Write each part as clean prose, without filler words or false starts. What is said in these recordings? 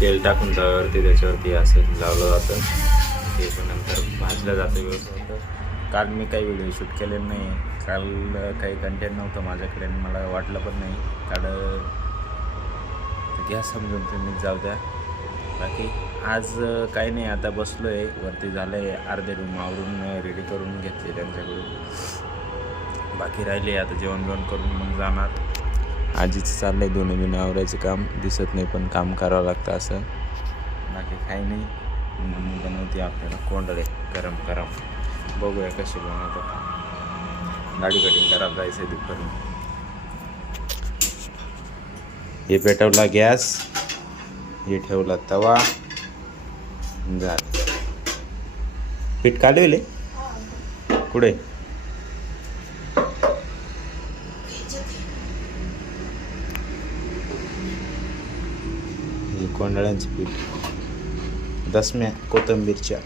तेल टाकून तव्यावरती त्याच्यावरती असं लावलं जातं. ते पण नंतर भाजलं जातं व्यवस्थित. काल मी काही व्हिडिओ शूट केलेले नाही. काल काही कंटेंट नव्हतं माझ्याकडे आणि मला वाटलं पण नाही. काल घ्या समजून तुम्ही, जाऊ द्या. बाकी आज काही नाही. आता बसलो आहे वरती, झालं आहे अर्धे रूम आवरून रेडी करून घेतले त्यांच्याकडून. बाकी राहिले आता जेवण करून मग जाणार. आजीचं चाललं आहे दोन्ही आवरायचं काम. दिसत नाही पण काम करावं लागतं असं. बाकी काही नाही. मम्मी बनवते आपल्याला कोंडळे गरम गरम. बघूया कशी बनवतो. दाढी कटिंग करायला जायचं आहे दुपारून. हे पेटवला गॅस, हे ठेवला तवा. झालं. पीठ काढले कुठे? हे कोंडळ्यांचं पीठ, दसम्या कोथिंबीरच्या.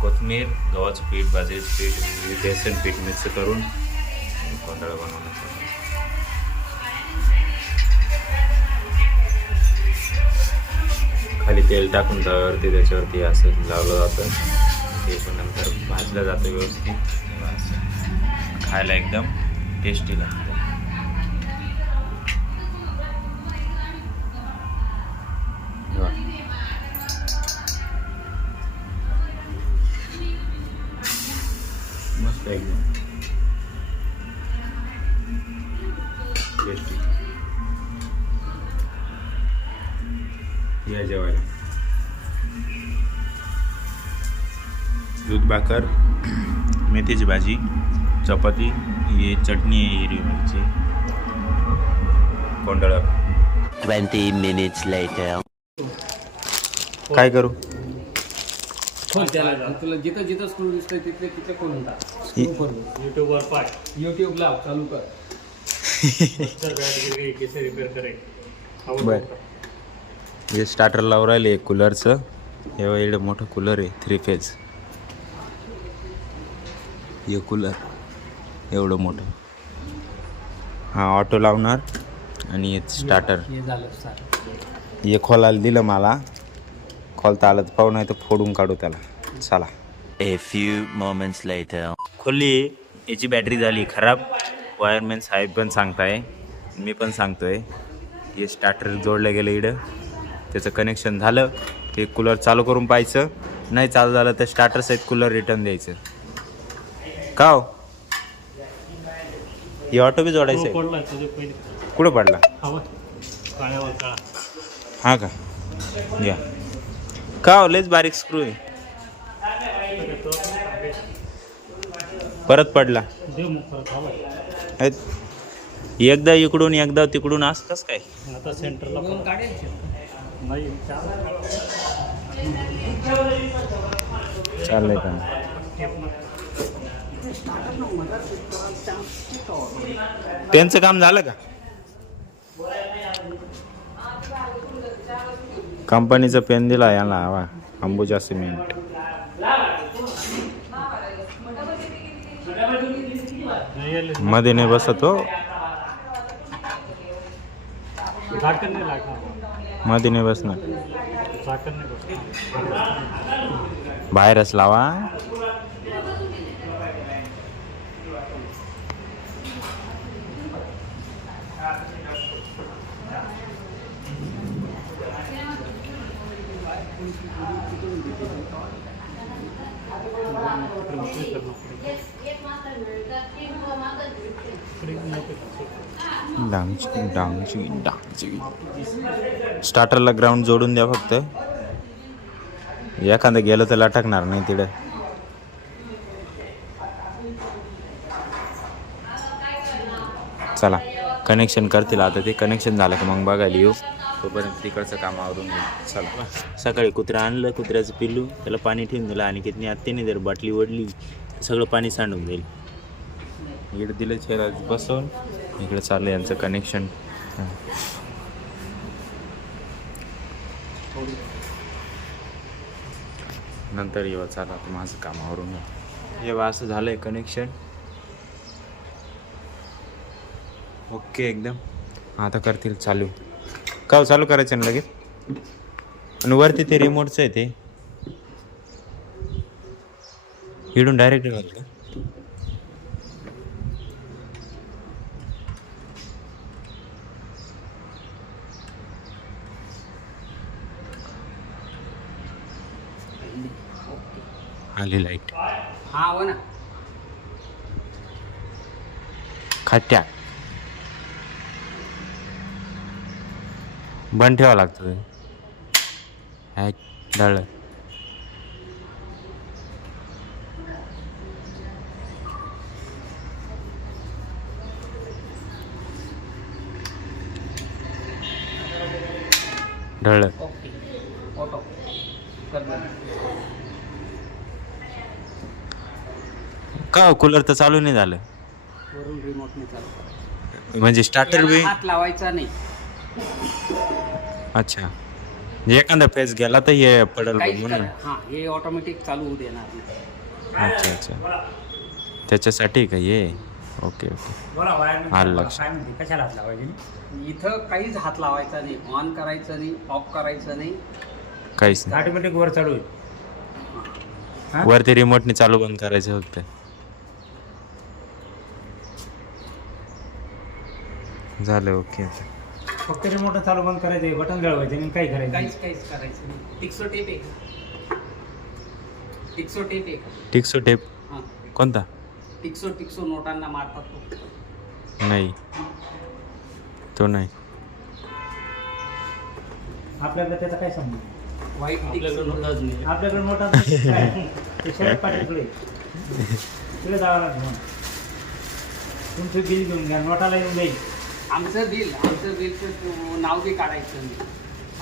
कोथिंबीर, गव्हाचं पीठ, बाजरीचं पीठ, बेसन पीठ मिक्स करून कोंडळं बनवण्याचं. खाली तेल टाकून तव्यावरती त्याच्यावरती असं लावलं जातं. ते पण नंतर भाजलं जातं व्यवस्थित. खायला एकदम टेस्टी लागतं. मस्त एकदम टेस्टी. या जेवायला. दूध भाकर, मेथीची भाजी, चपाती, ही चटणी आहे हिरवी मिरची, कोंडळं. 20 minutes later. काय करू? तुला जिथं जिथं स्क्रू दिसतंय तिथे तिथे खोलून टाक. युट्यूबवर पाय, युट्यूब लाव, चालू कर. केसे रिपेअर करे. बर. हे स्टार्टर लावून राहिले कूलरचं. हे एवढं मोठं कूलर आहे 3 फेज. हे कूलर एवढं मोठं. हा ऑटो लावणार आणि हे स्टार्टर. हे झालं सारं. हे खोलायला दिलं मला. खोलता आलं तर पाहू, नाही तर फोडून काढू त्याला. चला. A few moments later. खोलली. याची बॅटरी झाली खराब. वायरमॅन साहेब पण सांगताय, मी पण सांगतोय. हे स्टार्टर जोडलं गेलं इकडं. त्याचं कनेक्शन झालं. हे कूलर चालू करून पाहायचं. नाही चालू झालं तर स्टार्टर सहित कूलर रिटर्न द्यायचं. का हो? हे ऑटो बी जोडायचं आहे. पडला तुझे पहिले कुठं पडला? हवा पाण्यावर काळा. हा का? घ्या. का हो? लयच बारीक स्क्रू आहे. परत पडला. देव मग परत हवा. आहेत. एकदा इकडून एकदा तिकडून असतंच काय? आता सेंटरला दोन काढेल. नाही चाललंय का? त्यांचं काम झालं का? कंपनीचा पेन दिला याला हवा. अंबुजा सिमेंट. मध्ये नाही बसत हो. झाकण नाही लागणार. मध्ये नाही बसणार. झाकण नाही बसणार. बाहेरच लावा. डांगची. स्टार्टरला ग्राउंड जोडून द्या फक्त. एखादं गेलं तर लटकणार नाही तिकडं. चला कनेक्शन करतील आता. ते कनेक्शन झालं का मग बघायला येऊ. तोपर्यंत तिकडचं काम आवरून घेऊ. चला. सकाळी कुत्रा आणलं. कुत्र्याचं पिल्लू. त्याला पाणी ठेवून दिलं आणि किती आत्याने जर बाटली ओढली तर सगळं पाणी सांडून जाईल. इकडे दिलं चेहरा बसवून. इकडे चाललं यांचं कनेक्शन. नंतर येऊ. चला आता माझं काम आवरून घ्या. हे असं झालंय कनेक्शन. ओके एकदम. आता करतील चालू. का चालू करायचं ना लगेच आणि वरती ते रिमोटचं आहे ते इकडून डायरेक्ट घाल का आली लाईट हा हो ना खाट्या बंद ठेवावं लागतं डळ ढळ ओके ऑटो कर दो. का कूलर तर चालू नाही झालं वरून रिमोटने चालू करायचं. म्हणजे स्टार्टर बी याला हात लावायचा नाही अच्छा म्हणजे एखादा फेस गेला तर हे पडल काहीच म्हणून हा हे ऑटोमॅटिक चालू होऊ देणार नाही. अच्छा अच्छा त्याच्यासाठी का ये ओके ओके आलं लक्षात कशाला हात लावायची इथं काहीच हात लावायचा नाही ऑन करायचं नाही ऑफ करायचं नाही काहीच नाही ऑटोमॅटिक वर चालू होईल वरती रिमोटने चालू बंद करायचं फक्त झालं ओके फक्त रिमोट चालू बंद करायचं बटन जळवायचं आणि काय करायचं काहीच करायचं नाही. टिक्सो टेप आहे का? टिक्सो टेप आहे का? टिक्सो टेप हा कोणता टिक्सो नोटांना मारतात तो. नाही तो नाही आपल्याला त्याचा काय संबंध व्हाईट टिक्सो नोटाच नाही. आपल्याकडे नोटा ते शरद पाटील तुला जावं लागतं तुमचं बिल घेऊन घ्या नोटाला येऊन जाईल आमचं बिलचं नाव बी काढायचं नाही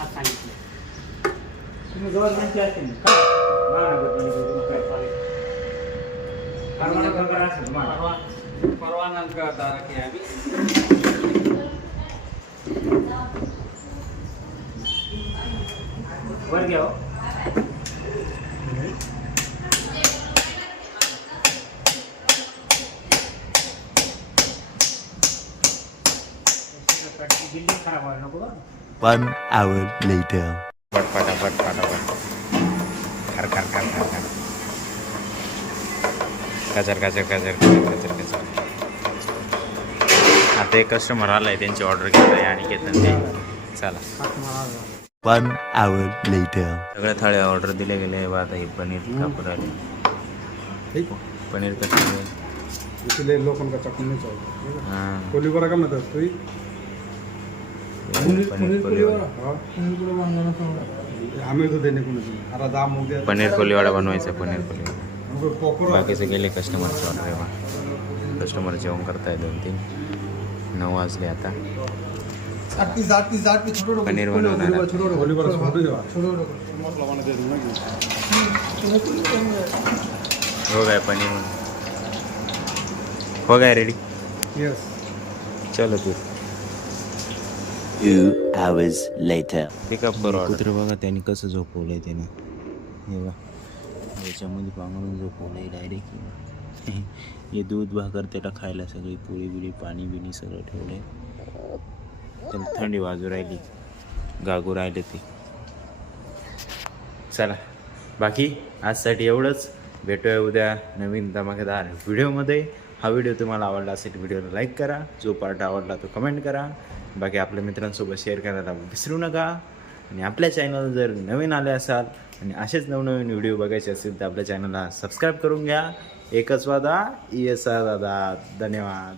असं सांगितलं. तुम्ही गव्हर्नमेंटचे असतील का परवानगीदार की आम्ही वर घ्या बिल्डिंग खराब व्हायला नको बरं 1 hour later. फटाफट खर खर खर खर खर कचर कचर कचर कचर कचर कचर आता एक कस्टमर आलाय त्यांची ऑर्डर घेत आहे आणि घेतात ते चला 1 hour later. सगळ्या थाळ्या ऑर्डर दिले गेले बा आता हे पनीर कापूर आले पनीर कसं इसलिए लोगों का चटनी नहीं चाहिए हां कोली बड़ा कम ना तो पनीर कोलीवाडा हमें तो देने को नहीं हरा दाम हो गया पनीर कोलीवाडा बनवायचा पनीर कोलीवाडा हमको पॉपर बाकीचे गेले कस्टमरचे ऑर्डर आहे बा कस्टमर जेवण करताय 2-3 9 वाजले आता पनीर बनवणार आता. होली बड़ा छोड़ो मसाला बना दे दूंगा हो गया पनीर बन हो गया रेडी यस चलो फिर 2 hours later. पिकअप करू कुत्र बघा त्यांनी कसं झोपवलंय त्याने हे बघा याच्यामध्ये पांघरून झोपवलंय डायरेक्ट हे दूध भाकर त्याला खायला सगळी पोळी बिळी पाणी बिणी सगळं ठेवलंय त्याला थंडी वाजू राहिली गागू राहिले ते चला बाकी आजसाठी एवढंच भेटूया उद्या नवीन धमाकेदार व्हिडिओमध्ये. हा व्हिडिओ तुम्हाला आवडला असेल व्हिडिओला लाईक करा, जो पार्ट आवडला तो कमेंट करा, बाकी आपल्या मित्रांसोबत शेअर करायला विसरू नका. आणि आपल्या चॅनल जर नवीन आले असाल आणि असेच नवनवीन व्हिडिओ बघायचे असेल तर आपल्या चॅनलला सबस्क्राईब करून घ्या. एकच वादा ESR दादा. धन्यवाद.